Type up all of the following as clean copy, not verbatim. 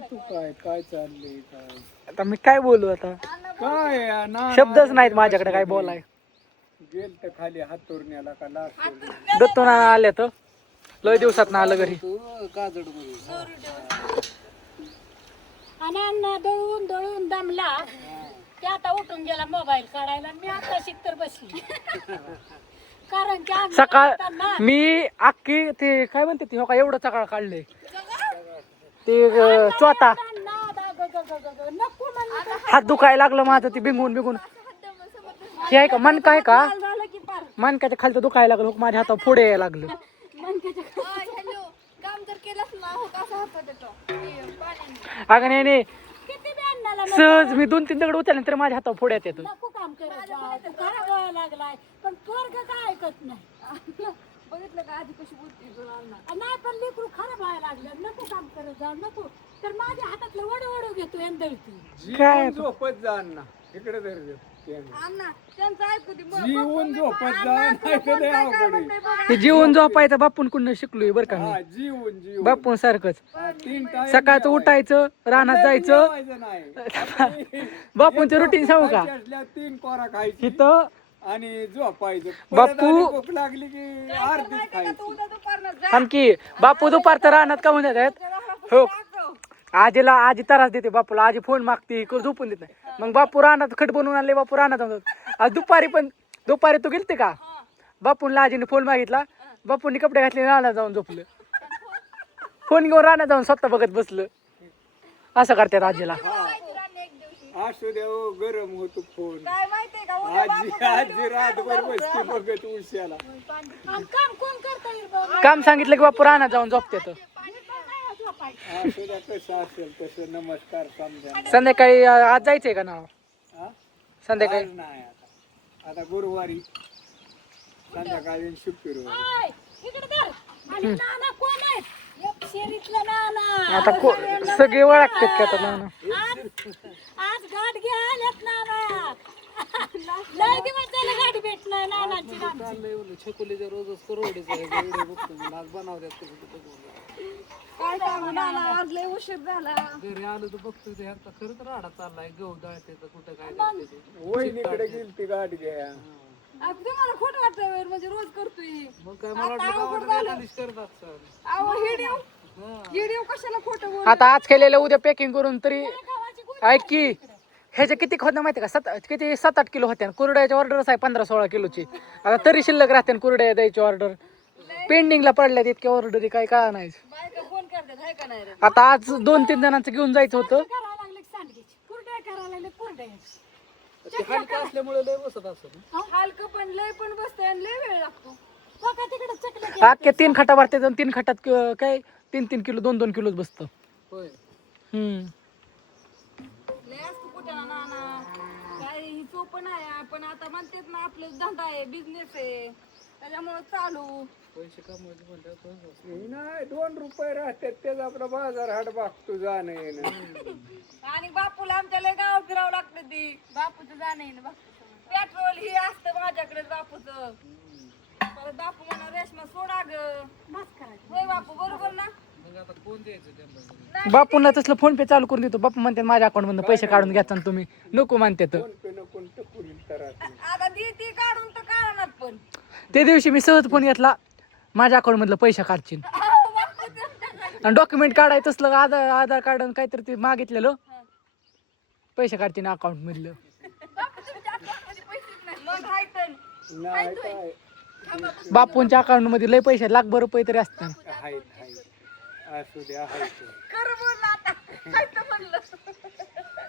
तू काय काय चाललंय काय आता मी काय बोलू आता काय ना शब्दच नाहीत माझ्याकडे काय बोलाय. गेल तर खाली हातोरण्याला का लाच दत्तून आले तर लय दिवसात ना आलं घरी. अण्णा दळून दळून दमला ते आता उठून गेला मोबाईल काढायला. मी आता शिकतर बसली कारण की आम्ही सकाळ जाताना मी अख्खी ते काय म्हणते ते हो का एवढं सकाळ काढले ते चोथा नको म्हणलं हात दुखायला लागलं माझं ते बिंगून बिंगून. हे आहे का मन काय का झालं की पार मनकाच्या खालचं दुखायला लागलं माझ्या हातावर पुढे यायला लागलं. काम जर केलंच ना हो कसं हातात येतो अगं नाही नाही किती बी अण्णाला सहज मी 2-3 दगड उचलल्यानंतर माझ्या हातावर पुढे येतं. नको काम करत जा तू खराब लागलाय पण पोरग काय ऐकत नाही. बघितलं का आधी कशी बोलते तुला नाही पण लेकरू खराब व्हायला लागलं नको काम करत जाऊ नको तर माझ्या हातातलं वडू घेतो एंदळती काय? झोपत जा ना इकडे धर अण्णा त्यांचं ऐकू दे जीवन झोपत जा नाही तर लय अवघड आहे. हे जीवन झोपायचं बापून कुठं शिकलोय बरं का मी. हा, जीवन बापून सारखंच 3 टाइम सकाळचं उठायचं रानात जायचं. नाही बापूंचं रुटीन सांगू का 3 कोरा खायची इथं आणि झोपायचं. बापू- परत आणि भूक लागली की अर्धीच खायची. उद्या दुपारनं जा थांब की बापू दुपारचं रानात का म्हणत आहेत हो आजीला आजी त्रास देते बापूला. आजी फोन मागते झोपून देत नाही. मग बापू रानात खट बनवून आणले बापू रानात आणतात. आज दुपारी तू गेलते का बापूला आजीने फोन मागितला बापूंनी कपडे घातले रानात जाऊन झोपलं. फोन घेऊन रानात जाऊन स्वतः बघत बसलं. असं करतात आजीला. असू द्या हो, गरम होतो फोन. काय माहितीये का उद्या आजी रातभर बसते बघत उश्याला. आणि काम कोण करता येईल बाबा? काम सांगितलं की बापू रानात जाऊन झोपतात. असू द्या कसं असेल तसं नमस्कार समजा. संध्याकाळी आज जायचंय का नाव हा? संध्याकाळी आज नाही आता गुरुवारी संध्याकाळी आणि शुक्रवारी. हाय, इकडे धर. आणि नाना कोण आहेत? एक शेरीतला नाना. आता सगळे ओळखतात का आता नाना? आज गाठ घ्या आल्यात नाना. लय दिवस झाले गाडी भेटणार नानाची काय सांगू नाना आज लय उशीर झाला वहिनीकडे गेली ती गाठ घ्या. आता तुम्हाला खोटं वाटतं म्हणजे रोज करतोय अहो हिडिओ कशाला खोटं बोल आता आज केलेलं उद्या पॅकिंग करून तरी ऐक की ह्याच्या किती होत्या माहिती का किती 7-8 किलो होत्या. कुरड्याची ऑर्डरच आहे 15-16 किलोची. आता तरी शिल्लक राहते कुरड्या द्यायची ऑर्डर पेंडिंगला पडल्यात इतक्या ऑर्डर काय काय नाही. बायका फोन करतात हाय का नाही रे आता आज 2-3 जणांचं घेऊन जायचं होतं. करायला लागले सांडगेची कुरड्या करायला लागले कुरड्याची. हलकं पण लय पण बसतंय आणि लय वेळ लागतो बघा तिकडे चकले अख्ख्या 3 खटा भरते 3 खटात काय 3-3 किलो 2-2 किलोच बसतं. लय असतो कुठं ना नाना काय ही चोपण आहे पण आता म्हणतात ना आपलं धंदा आहे बिझनेस आहे त्याच्यामुळे चालू नाही 2 रुपये राहतात त्याचा आपला बाजार हाट बघतो जाणं येणं. आणि बापूला आमच्या लय गाव फिरावं लागतं ती बापूचं जाणं येणं बापू पेट्रोल ही असतं माझ्याकडे बापूचं परत बापू म्हणा रेशमा सोडा ग बस करायचं. होय बापू बरोबर ना बापूंना तसलं फोन पे चालू करून देतो. बापू म्हणतात माझ्या अकाउंट मधून पैसे काढून घ्याचा नको म्हणतात. कोण पे नको टपुरील तर आता ती काढून तर काढणार पण ते दिवशी मी सहज फोन घेतला माझ्या अकाउंट मधलं पैसे काढशील आणि डॉक्युमेंट काढायचं असलं आधार कार्ड आणि काहीतरी ते मागितलेलं पैसे काढतील अकाउंट मधलं. मग हाय तर नाही काय बापूंच्या अकाउंट मध्ये लय पैसे लाखभर रुपये तरी असतात. हाय असू द्या हाय खरं बोल ना आता काय तर म्हणलं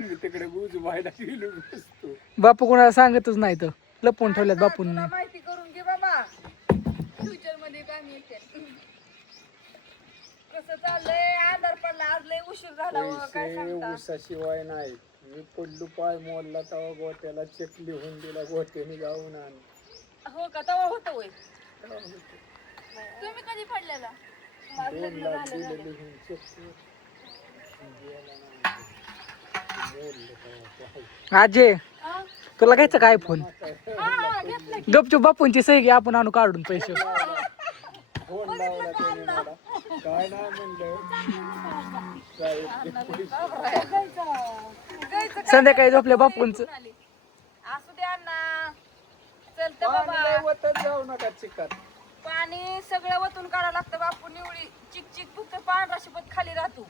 मी तिकडे गुज व्हायला गेलो बसतो. बापू कोणाला सांगतच नाही तर लपवून ठेवल्यात बापूंनी. तुला माहिती करून घे बाबा फ्युचर मध्ये काय मिळते कसं चाललंय आधार पडला आज लय उशीर झाला हो, काय पैसे सांगता उसाशिवाय नाही. मी पडलो पाय मोडला तेव्हा गोट्याला चकली होऊन दिला गोट्याने जाऊन आण. हो का तवा होतं होय तुम्ही कधी पडलेला 2 लाख दिले लिहून चकली. आजे तुला घ्यायचं काय फोन हा घेतलं गपचूप बापूंची सही घे आपण आणू काढून पैसे. फोन लावला त्याने मला काय नाही म्हणलं काय संध्याकाळी झोपल्या बापूंच असू द्या ना. चलत बाबा वतत जाऊ नका चिकट. पाणी सगळं वतून काढावं लागतं बापू. निवडी चिक चिक फक्त पांढरा शिपत खाली राहतो.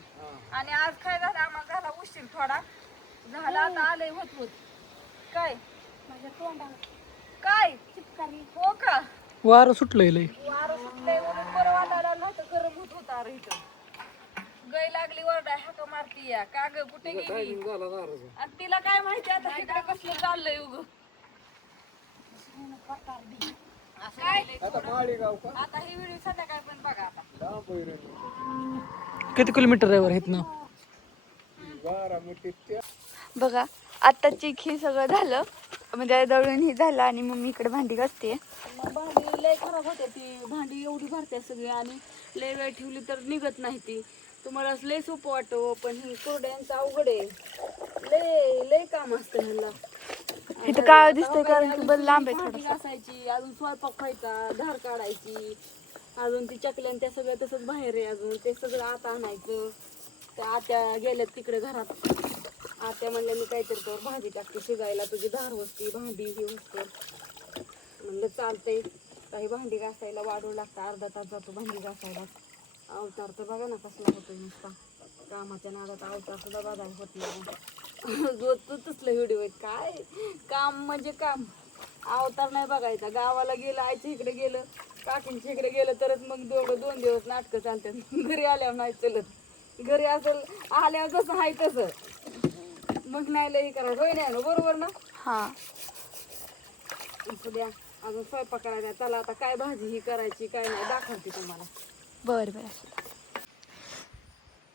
आणि आज काय झालं आम्हाला झाला उशीर थोडा झाला. आता आलंय होत होत काय माझ्या तोंडाला काय चिपकारी. हो का वारं सुटलंय लय. वारं सुटलंय म्हणून बरं वाटायला लागलं तर गरम होत होता रे इथं. गै लागली वरडाय हाका मारती या का ग कुठे गेली आणि तिला काय माहिती आता इकडे कसलं चाललंय उग काय आता माळीगाव का आता ही व्हिडिओ संध्याकाळी पण बघा आता. लांब आहे रे. किती किलोमीटर आहे आहेत ना? बारामतीत त्या बघा आता चिक हे सगळं झालं म्हणजे दळून हे झालं आणि मम्मी इकडे भांडी घासते. मग भांडी लय खराब होते ती भांडी एवढी भरते सगळी आणि लय वेळ ठेवली तर निघत नाही ती. तुम्हाला लय सोपं वाटतं पण ही कोरड्यांचं अवघड आहे. लय लय काम असतं ह्याला. इथं काय दिसतंय कारण की बरं लांब आहे भांडी थोडं. घासायची अजून स्वयंपाक व्हायचा धार काढायची अजून ती चकल्या आणि त्या सगळ्या तसंच बाहेर आहे अजून ते सगळं आता आणायचं. त्या आत्या गेल्यात तिकडे घरात. आत्या म्हणल्या मी काहीतरी तर भाजी टाकते शिजायला तुझी धार होती भांडी ही होतं म्हणलं चालतंय. काही भांडी घासायला वाढवू लागतं अर्धा तास जातो भांडी घासायला. अवतार तर बघा ना कसला होतोय नुसता कामाच्या नादात अवतार सुद्धा बघायला होत नाही. जो तसलं व्हिडिओ आहेत काय काम म्हणजे काम अवतार नाही बघायचा. गावाला गेलं आईच्या इकडे गेलं काकींच्या इकडे गेलं तरच मग दोन दिवस नाटकं चालतात. घरी आल्यावर नाही चलत. घरी असेल आल्यावर जसं आहे तसं मग नाही लई करायचं होय नाही बरोबर ना. हा असू द्या अजून स्वयंपाक करायचा. चला आता काय भाजी ही करायची काय नाही दाखवते तुम्हाला. बरं बरं असं.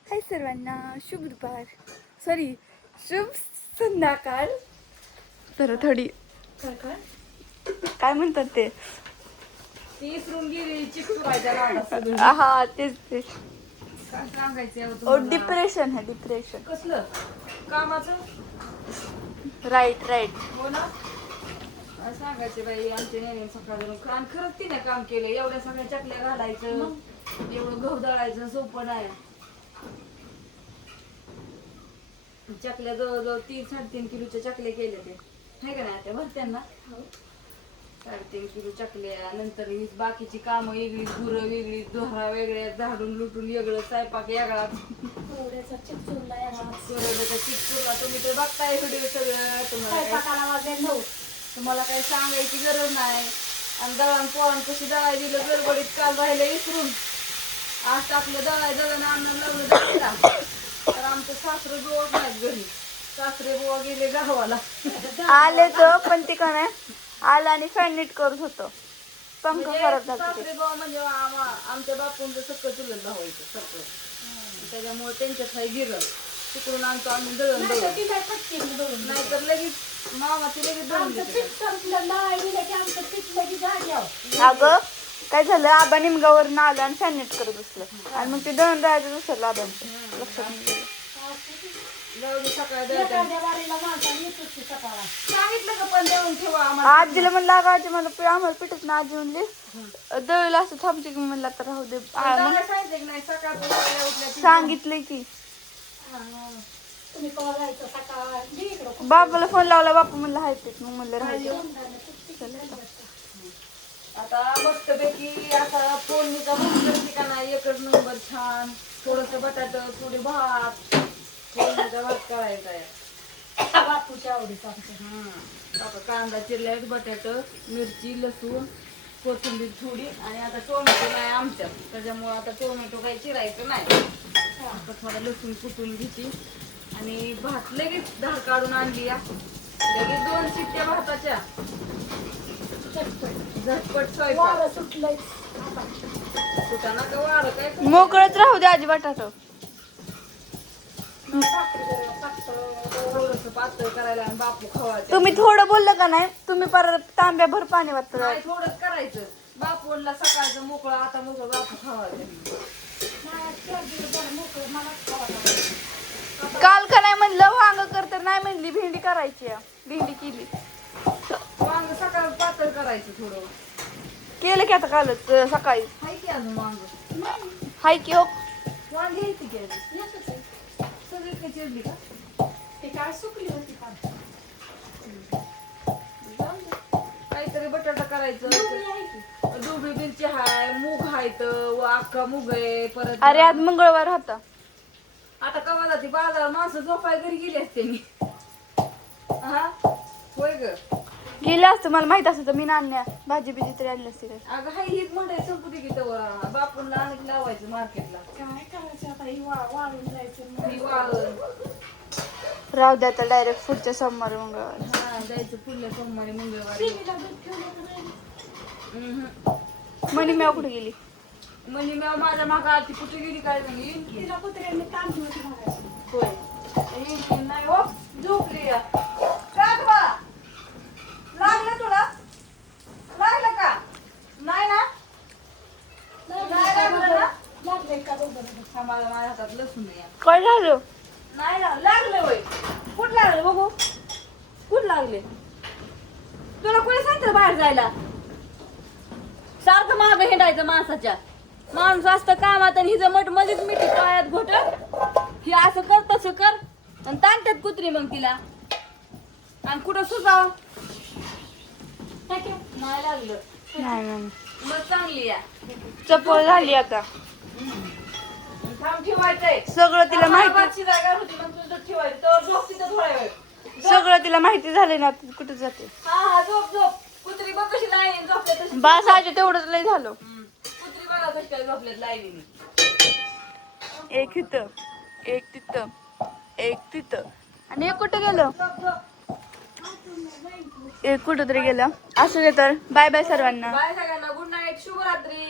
हाय सर्वांना शुभ दुपार सॉरी शुभ संध्याकाळ. तर थोडी काय म्हणतात ते ती इसरून गेली चिकू व्हायच्या हा तेच तेच. काय सांगायचं ओ डिप्रेशन आहे डिप्रेशन. कसलं कामाचं राईट राईट. हो ना. काय सांगायचे बाई आमच्या नेहमी सकाळचं आणि खरंच तिने काम केलं. एवढ्या सगळ्या चकल्या घालायचं एवढं गहू दळायचं सोपं नाही. चकल्या जवळजवळ 3-3.5 किलोच्या चकल्या केल्या ते आहे का नाही त्या भरत्यांना 3.5 किलो चकल्या. नंतर ही बाकीची कामं वेगळी गुरं वेगळी दोहरा वेगळ्या झाडून लुटून वेगळं स्वयंपाक वेगळा. थोड्याचा चिपचूनला येणार. कोरड्याचा चिकटून तुम्ही तर बघताय व्हिडिओ सगळं. स्वयंपाकाला वाजले 9. तुम्हाला काही सांगायची गरज नाही. आणि दळण पोळण कशी दळाय दिलं गडबडीत काल राहिलं विसरून आज टाकलं दळाय दळण आणून लावलं दळायला. तर आमचं सासरे बुवा नाहीत घरी. सासरे बुवा गेले गावाला. आले तर पण ते का नाही आलं आणि फॅन नीट करत होतं पंख खराब झालं. सासरे बुवा म्हणजे आमच्या बापूंचं सगळं चुलत भावायचं सगळं. त्याच्यामुळे त्यांच्यात हाय गिरण तिकडून आणतो आम्ही दळण दळून. नाहीतर लगेच मामाची लगेच दळून देते. अगं काय झालं आबा निमगावरून आलं आणि फॅन नीट करत बसलं आणि मग ते दळण दळायचं दुसरं आबांचं लक्षात नाही गेलं. सकाळी सांगितलं का पण देऊन ठेवा आम्हाला. आजीला म्हणलं अगं आजी मला आम्हाला पिठच ना आजी म्हणली दळीला असं थांबते की म्हणलं तर राहू दे. सांगितलं की नाही सकाळचं उठल्या सांगितलंय की तुम्ही कवा जायचं सकाळ बाबाला फोन लावला बापू म्हणलं हाय पीठ मग म्हणलं राहू दे. आता मस्तपैकी असा फोडणीचा भात का नाही एकच नंबर छान. थोडस बटाट थोडी भात फोडणीचा भात करायचा आहे. बापूच्या आवडीचा. आता कांदा चिरलाय बटाट मिरची लसूण कोथिंबीर थोडी आणि आता टोमॅटो नाही आमच्यात त्याच्यामुळे आता टोमॅटो काही चिरायचं नाही. आता थोडा लसूण कुटून घेते आणि भात लगेच धार काढून आणली या लगेच 2 शिट्ट्या भाताच्या झटपट स्वयंपाक. सुटलंय सुटा नका वारं काय मोकळच राहू दे आजी बटाट. थोडस पातळ करायला आणि बापू खवायचं. तुम्ही थोडं बोललं का नाही तुम्ही परत तांब्या भर पाणी वाटत. नाही थोडंच करायचं. बापूला सकाळचं मोकळं आता मोकळं बापू खवायचं. काल का नाही म्हणलं वांग कर तर नाही म्हणली भेंडी करायची भेंडी केली. वांग सकाळ पातळ करायचं थोडं केलं की आता कालच सकाळी. हाय की अजून वांग हाय की हो वांगी येते की अजून एकच आहे. सगळी काही चिरली का ते काय सुकली होती का जाऊन दे. काहीतरी बटाटा करायचं सुकली आहे की. डुबळी मिरची हाय मूग हायत अख्खा मूग आहे परत अरे आज मंगळवार होता. आता कवा जाते बाजार माणसं झोपाय घरी गेली असते मी हा होय ग गेलं असतं मला माहित असतं तर मी नाण्या भाजी बिजी तरी आणली असते काय. अगं हाय हीच म्हणते संपती की तवर बापूला आणत लावायचं मार्केटला काय करायचं आता ही वाळून जायचं मग. मी वाळून राहू द्या तर डायरेक्ट पुढच्या सोमवारी मंगळवार. हा जायचं पुढल्या सोमवारी मंगळवारी टीव्हीला दूध ठेवलं का नाही? मनी म्याव कुठे गेली? म्हणजे मी माझ्या मागा आधी कुठे गेली काय नाही येईन की तिला कुत्र्याने तांदूळ घालायचं. होय येईन की नाही हो झोपली या. का ग बाळा लागलं तुला लागलं का नाही ना नाही लागलं ना लागलंय का बघ. हा मला माझ्या हातात लसूण या काय झालं? नाही लागले होय कुठं लागले बघू कुठं लागले तुला कोणी सांगितलं बाहेर जायला सारखं मागं हिंडायचं माणसाच्या माणूस असतं कामात आणि हिचं मठ मध्येच मिठी पायात घोट हे असं कर तसं कर आणि ताणतात कुत्री मग तिला आणि कुठं सुजाव नाही लागलं नाही नाही मग चांगली या चपळ झाली आता. थांब ठेवायचंय सगळं तिला माहिती बागची जागा होती मग तुझं ठेवायचं तर झोप तिथं थोडा वेळ सगळं तिला माहिती झालंय ना आता कुठे जाते. हा झोप झोप कुत्री बघ कशी लाईन झोपल्या तशी बास आज तेवढंच लय झालं. कुत्री बघा कशी काय झोपल्यात लाईनीने एक इथं एक तिथं एक तिथं आणि एक कुठं गेलं एक कुठं तरी गेलं. असू दे तर बाय बाय सर्वांना. बाय सगळ्यांना गुड नाईट शुभरात्री.